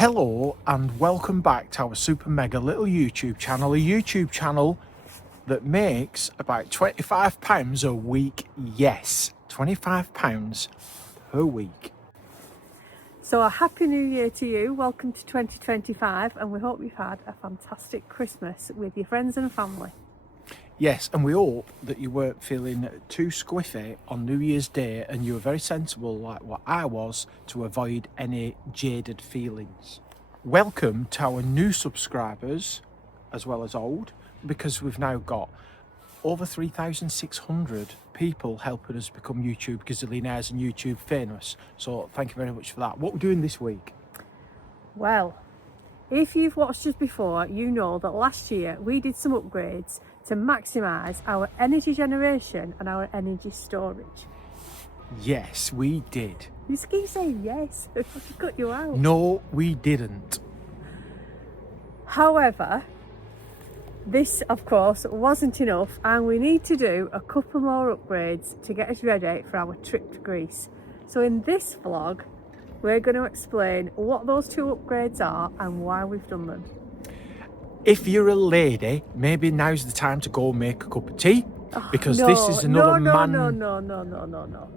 Hello and welcome back to our super mega little YouTube channel, a YouTube channel that makes about £25 a week. Yes, £25 per week. So a happy new year to you, welcome to 2025, and we hope you've had a fantastic Christmas with your friends and family. Yes, and we hope that you weren't feeling too squiffy on New Year's Day and you were very sensible like what I was to avoid any jaded feelings. Welcome to our new subscribers as well as old, because we've now got over 3,600 people helping us become YouTube gazillionaires and YouTube famous. So thank you very much for that. What we're doing this week? Well, if you've watched us before, you know that last year we did some upgrades to maximise our energy generation and our energy storage. Yes, we did. You keep saying yes, I cut you out. No, we didn't. However, this of course wasn't enough, and we need to do a couple more upgrades to get us ready for our trip to Greece. So in this vlog, we're going to explain what those two upgrades are and why we've done them. If you're a lady, maybe now's the time to go make a cup of tea, because this is another man. No.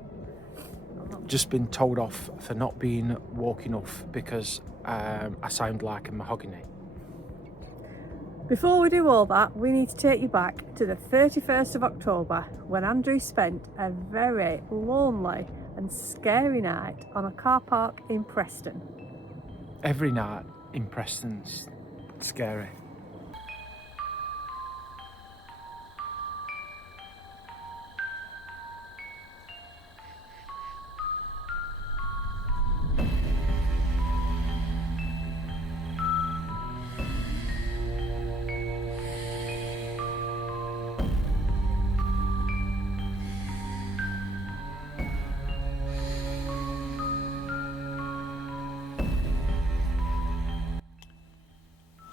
Just been told off for not being woke enough because I sound like a mahogany. Before we do all that, we need to take you back to the 31st of October when Andrew spent a very lonely and scary night on a car park in Preston. Every night in Preston's scary.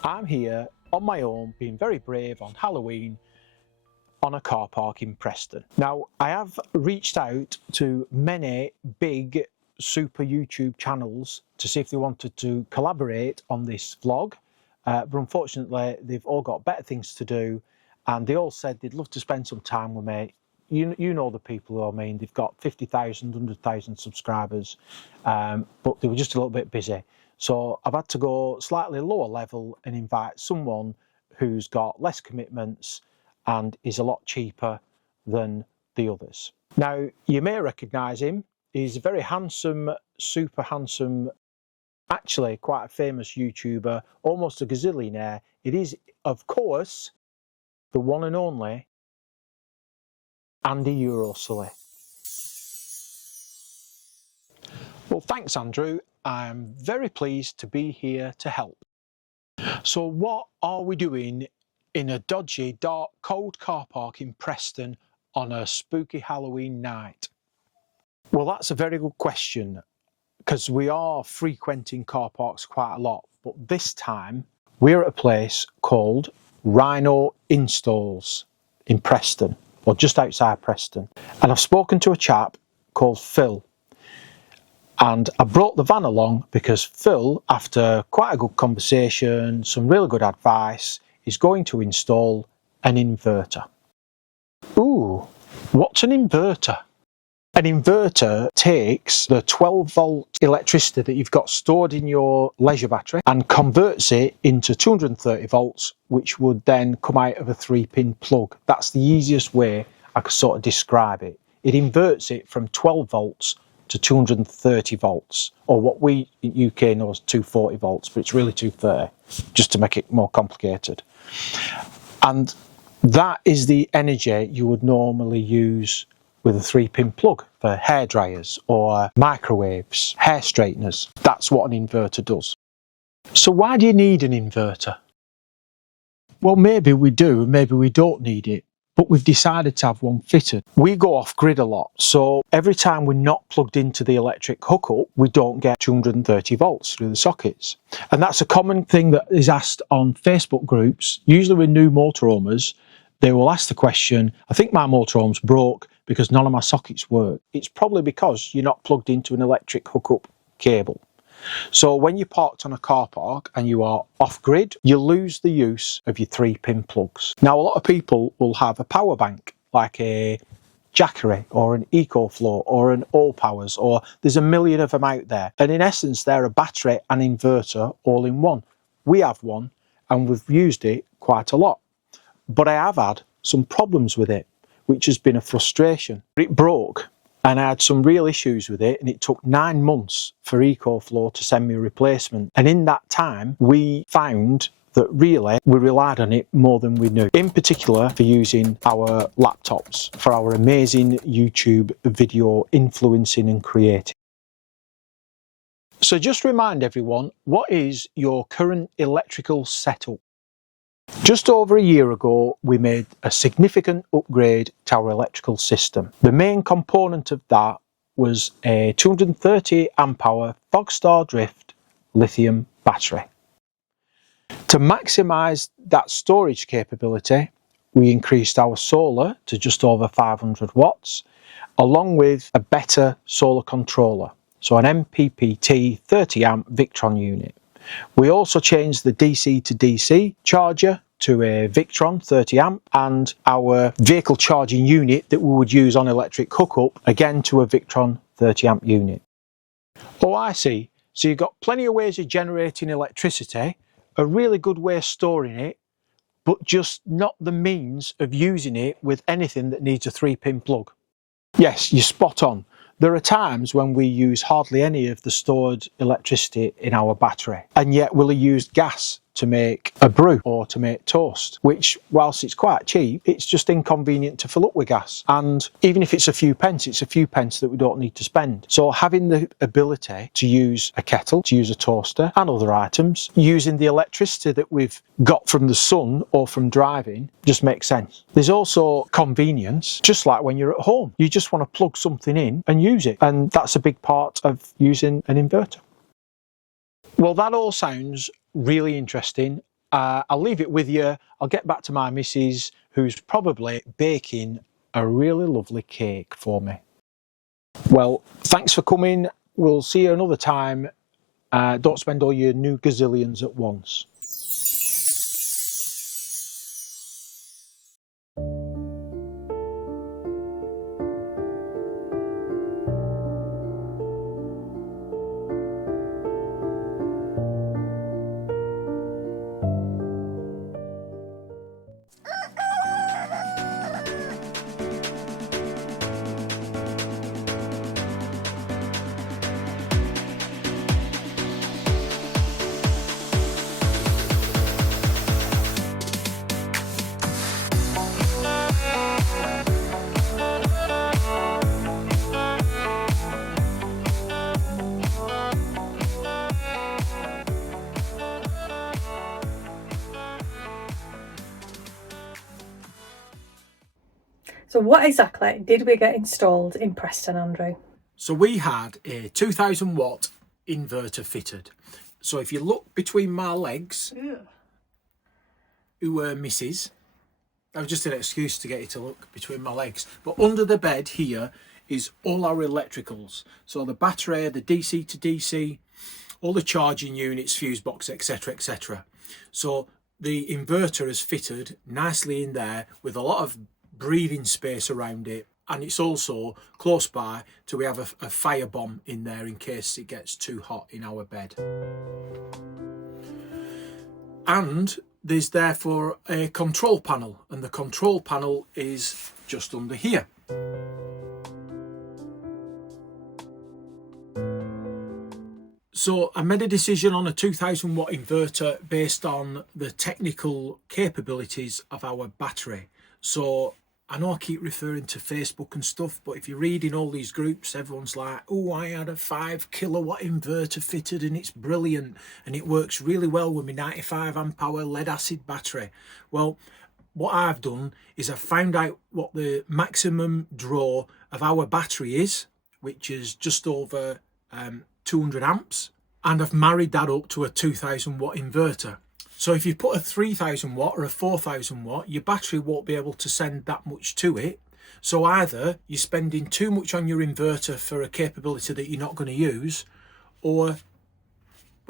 I'm here on my own, being very brave on Halloween on a car park in Preston. Now, I have reached out to many big super YouTube channels to see if they wanted to collaborate on this vlog, but unfortunately they've all got better things to do, and they all said they'd love to spend some time with me. You know the people who I mean, they've got 50,000, 100,000 subscribers, but they were just a little bit busy. So I've had to go slightly lower level and invite someone who's got less commitments and is a lot cheaper than the others. Now, you may recognise him. He's a very handsome, super handsome, actually quite a famous YouTuber, almost a gazillionaire. It is, of course, the one and only Andy Eurosully. Well, thanks, Andrew. I'm very pleased to be here to help. So what are we doing in a dodgy, dark, cold car park in Preston on a spooky Halloween night? Well, that's a very good question, because we are frequenting car parks quite a lot, but this time we're at a place called Rhino Installs in Preston, or just outside Preston. And I've spoken to a chap called Phil. And I brought the van along because Phil, after quite a good conversation, some really good advice, is going to install an inverter. Ooh, what's an inverter? An inverter takes the 12-volt electricity that you've got stored in your leisure battery and converts it into 230 volts, which would then come out of a 3-pin plug. That's the easiest way I could sort of describe it. It inverts it from 12 volts to 230 volts, or what we in UK know as 240 volts, but it's really 230, just to make it more complicated. And that is the energy you would normally use with a 3-pin plug for hair dryers or microwaves, hair straighteners. That's what an inverter does. So why do you need an inverter? Well, maybe we do, maybe we don't need it, but we've decided to have one fitted. We go off grid a lot, so every time we're not plugged into the electric hookup, we don't get 230 volts through the sockets. And that's a common thing that is asked on Facebook groups. Usually with new motorhomers, they will ask the question, I think my motorhome's broke because none of my sockets work. It's probably because you're not plugged into an electric hookup cable. So when you're parked on a car park and you are off grid, you lose the use of your 3-pin plugs. Now a lot of people will have a power bank like a Jackery or an EcoFlow or an All Powers, or there's a million of them out there, and in essence they're a battery and inverter all in one. We have one and we've used it quite a lot, but I have had some problems with it, which has been a frustration. It broke and I had some real issues with it, and it took 9 months for EcoFlow to send me a replacement, and in that time we found that really we relied on it more than we knew, in particular for using our laptops for our amazing YouTube video influencing and creating. So just remind everyone, what is your current electrical setup? Just over a year ago we made a significant upgrade to our electrical system. The main component of that was a 230 amp hour Fogstar Drift lithium battery. To maximise that storage capability, we increased our solar to just over 500 watts, along with a better solar controller, so an MPPT 30 amp Victron unit. We also changed the DC to DC charger to a Victron 30 amp, and our vehicle charging unit that we would use on electric hookup, again to a Victron 30 amp unit. Oh, I see. So you've got plenty of ways of generating electricity, a really good way of storing it, but just not the means of using it with anything that needs a 3-pin plug. Yes, you're spot on. There are times when we use hardly any of the stored electricity in our battery, and yet we'll use gas to make a brew or to make toast, which, whilst it's quite cheap, it's just inconvenient to fill up with gas. And even if it's a few pence, it's a few pence that we don't need to spend. So having the ability to use a kettle, to use a toaster and other items, using the electricity that we've got from the sun or from driving, just makes sense. There's also convenience, just like when you're at home. You just want to plug something in and use it, and that's a big part of using an inverter. Well, that all sounds really interesting. I'll leave it with you. I'll get back to my missus, who's probably baking a really lovely cake for me. Well, thanks for coming. We'll see you another time. Don't spend all your new gazillions at once. So what exactly did we get installed in Preston, Andrew? So we had a 2000 watt inverter fitted. So if you look between my legs, who were misses, that was just an excuse to get you to look between my legs. But under the bed here is all our electricals. So the battery, the DC to DC, all the charging units, fuse box, etc, etc. So the inverter is fitted nicely in there with a lot of breathing space around it, and it's also close by to we have a fire bomb in there in case it gets too hot in our bed. And there's therefore a control panel, and the control panel is just under here. So I made a decision on a 2000 watt inverter based on the technical capabilities of our battery. So I know I keep referring to Facebook and stuff, but if you read in all these groups, everyone's like, oh, I had a 5 kilowatt inverter fitted and it's brilliant and it works really well with my 95 amp hour lead acid battery. Well, what I've done is I've found out what the maximum draw of our battery is, which is just over 200 amps, and I've married that up to a 2000 watt inverter. So if you put a 3000 watt or a 4000 watt, your battery won't be able to send that much to it. So either you're spending too much on your inverter for a capability that you're not going to use, or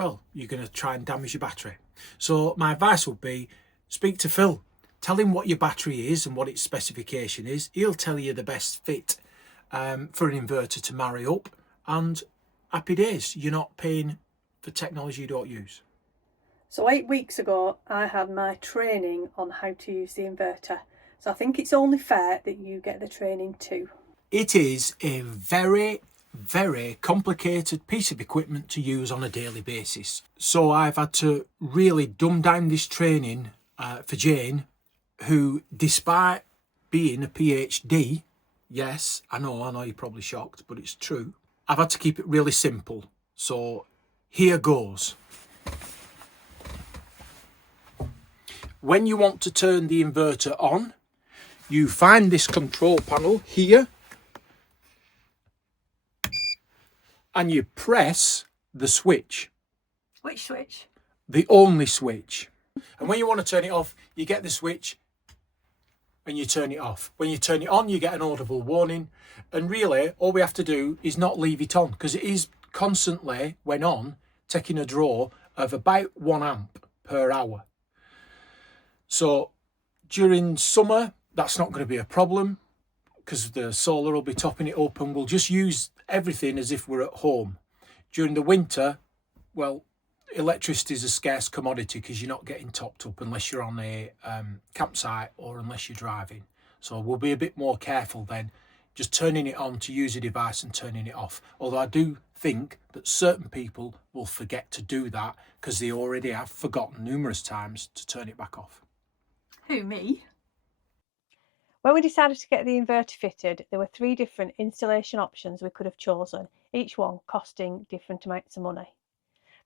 well, you're going to try and damage your battery. So my advice would be, speak to Phil. Tell him what your battery is and what its specification is. He'll tell you the best fit for an inverter to marry up, and happy days. You're not paying for technology you don't use. So 8 weeks ago, I had my training on how to use the inverter. So I think it's only fair that you get the training too. It is a very, very complicated piece of equipment to use on a daily basis. So I've had to really dumb down this training for Jane, who, despite being a PhD, yes, I know you're probably shocked, but it's true, I've had to keep it really simple. So here goes. When you want to turn the inverter on, you find this control panel here and you press the switch. Which switch? The only switch. And when you want to turn it off, you get the switch and you turn it off. When you turn it on, you get an audible warning. And really, all we have to do is not leave it on, because it is constantly, when on, taking a draw of about 1 amp per hour. So during summer, that's not going to be a problem, because the solar will be topping it up and we'll just use everything as if we're at home. During the winter, well, electricity is a scarce commodity because you're not getting topped up unless you're on a campsite or unless you're driving. So we'll be a bit more careful then, just turning it on to use a device and turning it off. Although I do think that certain people will forget to do that because they already have forgotten numerous times to turn it back off. Who, me? When we decided to get the inverter fitted, there were 3 different installation options we could have chosen, each one costing different amounts of money.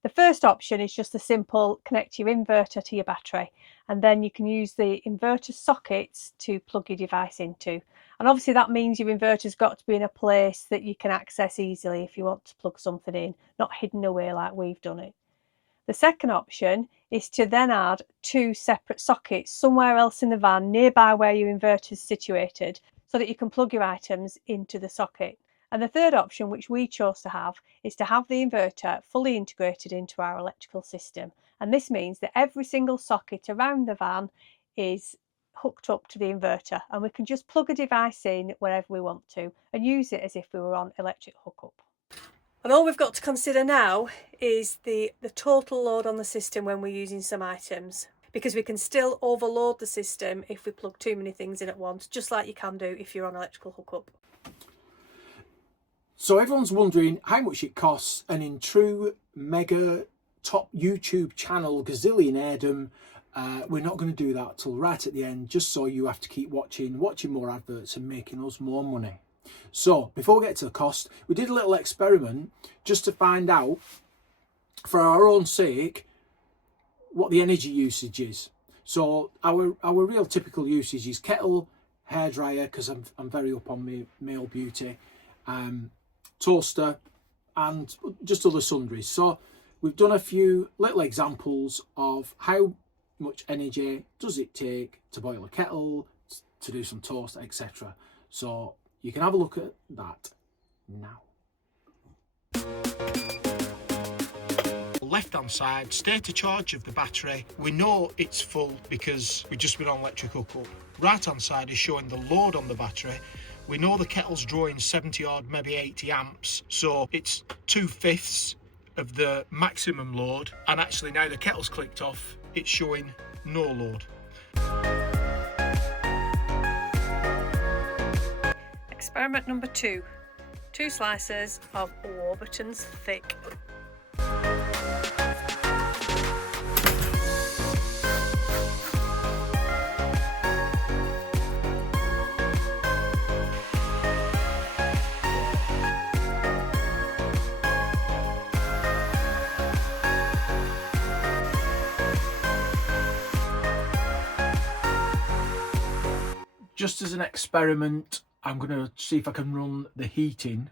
The first option is just a simple connect your inverter to your battery, and then you can use the inverter sockets to plug your device into. And obviously that means your inverter's got to be in a place that you can access easily if you want to plug something in, not hidden away like we've done it. The second option is to then add 2 separate sockets somewhere else in the van nearby where your inverter is situated, so that you can plug your items into the socket. And the third option, which we chose to have, is to have the inverter fully integrated into our electrical system. And this means that every single socket around the van is hooked up to the inverter, and we can just plug a device in wherever we want to and use it as if we were on electric hookup. And all we've got to consider now is the total load on the system when we're using some items, because we can still overload the system if we plug too many things in at once, just like you can do if you're on electrical hookup. So everyone's wondering how much it costs, and in true mega top YouTube channel gazillionairedom, we're not going to do that till right at the end, just so you have to keep watching more adverts and making us more money. So before we get to the cost, we did a little experiment just to find out, for our own sake, what the energy usage is. So our real typical usage is kettle, hairdryer, because I'm very up on my male beauty, toaster, and just other sundries. So we've done a few little examples of how much energy does it take to boil a kettle, to do some toast, etc. So you can have a look at that now. Left hand side, state of charge of the battery. We know it's full because we've just been on electric hookup. Right hand side is showing the load on the battery. We know the kettle's drawing 70 odd, maybe 80 amps, so it's 2/5 of the maximum load. And actually now the kettle's clicked off, it's showing no load. Experiment number 2. 2 slices of Warburton's thick. Just as an experiment, I'm going to see if I can run the heating,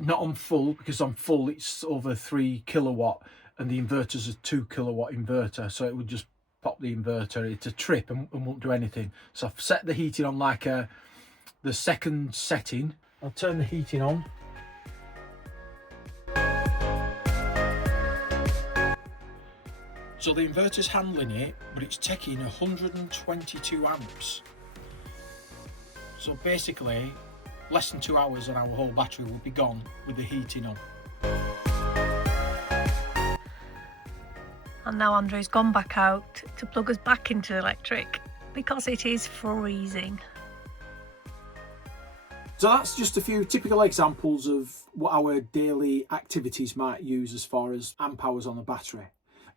not on full, because on full it's over 3 kilowatt and the inverter's a 2 kilowatt inverter, so it would just pop the inverter, it's a trip and won't do anything. So I've set the heating on like the second setting. I'll turn the heating on. So the inverter's handling it, but it's taking 122 amps. So basically, less than 2 hours and our whole battery will be gone with the heating on. And now Andrew's gone back out to plug us back into electric because it is freezing. So that's just a few typical examples of what our daily activities might use as far as amp hours on the battery.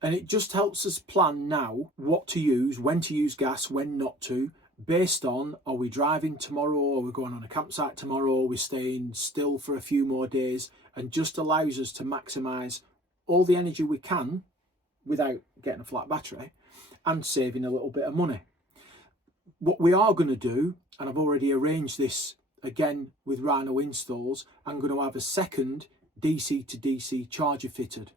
And it just helps us plan now what to use, when to use gas, when not to, based on, are we driving tomorrow, are we going on a campsite tomorrow, are we staying still for a few more days, and just allows us to maximise all the energy we can without getting a flat battery and saving a little bit of money. What we are going to do, and I've already arranged this again with Rhino Installs, I'm going to have a second DC to DC charger fitted.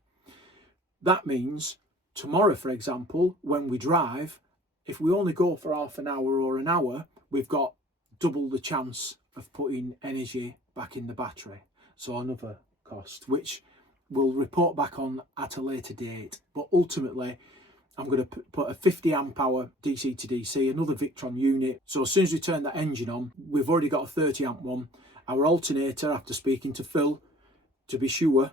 That means tomorrow, for example, when we drive, if we only go for half an hour or an hour, we've got double the chance of putting energy back in the battery. So another cost, which we'll report back on at a later date. But ultimately, I'm going to put a 50 amp hour DC to DC, another Victron unit. So as soon as we turn that engine on, we've already got a 30 amp one. Our alternator, after speaking to Phil, to be sure,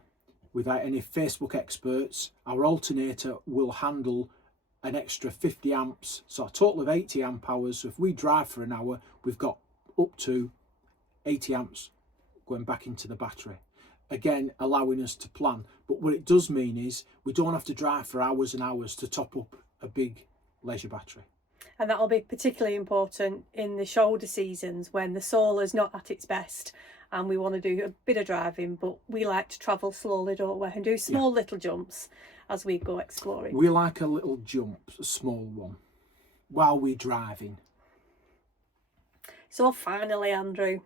without any Facebook experts, our alternator will handle an extra 50 amps. So a total of 80 amp hours. So if we drive for an hour, we've got up to 80 amps going back into the battery. Again, allowing us to plan. But what it does mean is we don't have to drive for hours and hours to top up a big leisure battery. And that'll be particularly important in the shoulder seasons when the solar's not at its best and we want to do a bit of driving, but we like to travel slowly, don't we, and do small little jumps as we go exploring. We like a little jump, a small one, while we're driving. So finally, Andrew,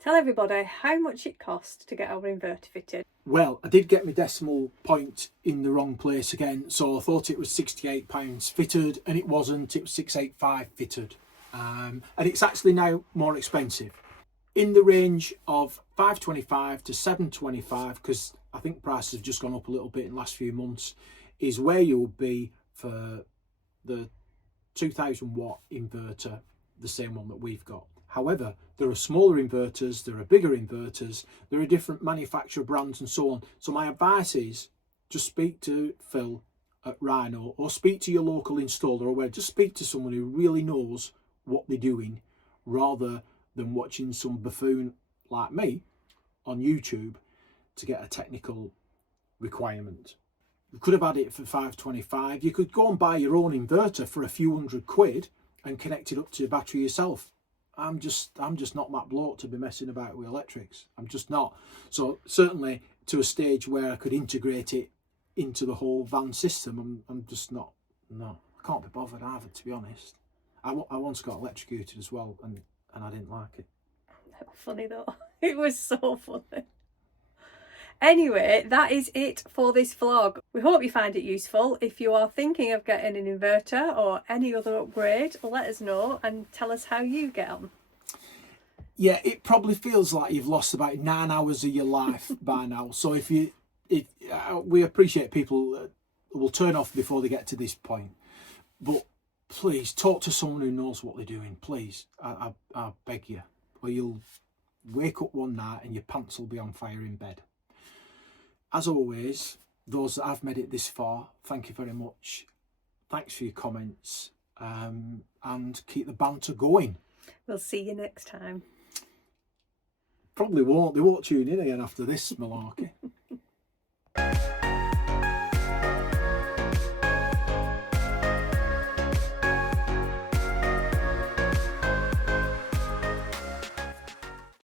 tell everybody how much it cost to get our inverter fitted. Well, I did get my decimal point in the wrong place again, so I thought it was £68 fitted, and it wasn't. It was £685 fitted, and it's actually now more expensive, in the range of £525 to £725, because I think prices have just gone up a little bit in the last few months, is where you would be for the 2000 watt inverter, the same one that we've got. However, there are smaller inverters, there are bigger inverters, there are different manufacturer brands and so on. So my advice is just speak to Phil at Rhino, or speak to your local installer, or just speak to someone who really knows what they're doing, rather than watching some buffoon like me on YouTube to get a technical requirement. You could have had it for £525. You could go and buy your own inverter for a few £100 and connect it up to your battery yourself. I'm just not that bloke to be messing about with electrics. I'm just not. So certainly to a stage where I could integrate it into the whole van system, I'm just not. No, I can't be bothered either, to be honest. I once got electrocuted as well, and I didn't like it. That was funny though. It was so funny. Anyway, that is it for this vlog. We hope you find it useful. If you are thinking of getting an inverter or any other upgrade, let us know and tell us how you get on. Yeah, it probably feels like you've lost about 9 hours of your life by now. So we appreciate people will turn off before they get to this point. But please talk to someone who knows what they're doing. Please, I beg you, or you'll wake up one night and your pants will be on fire in bed. As always, those that have made it this far, thank you very much. Thanks for your comments, and keep the banter going. We'll see you next time. Probably won't. They won't tune in again after this malarkey.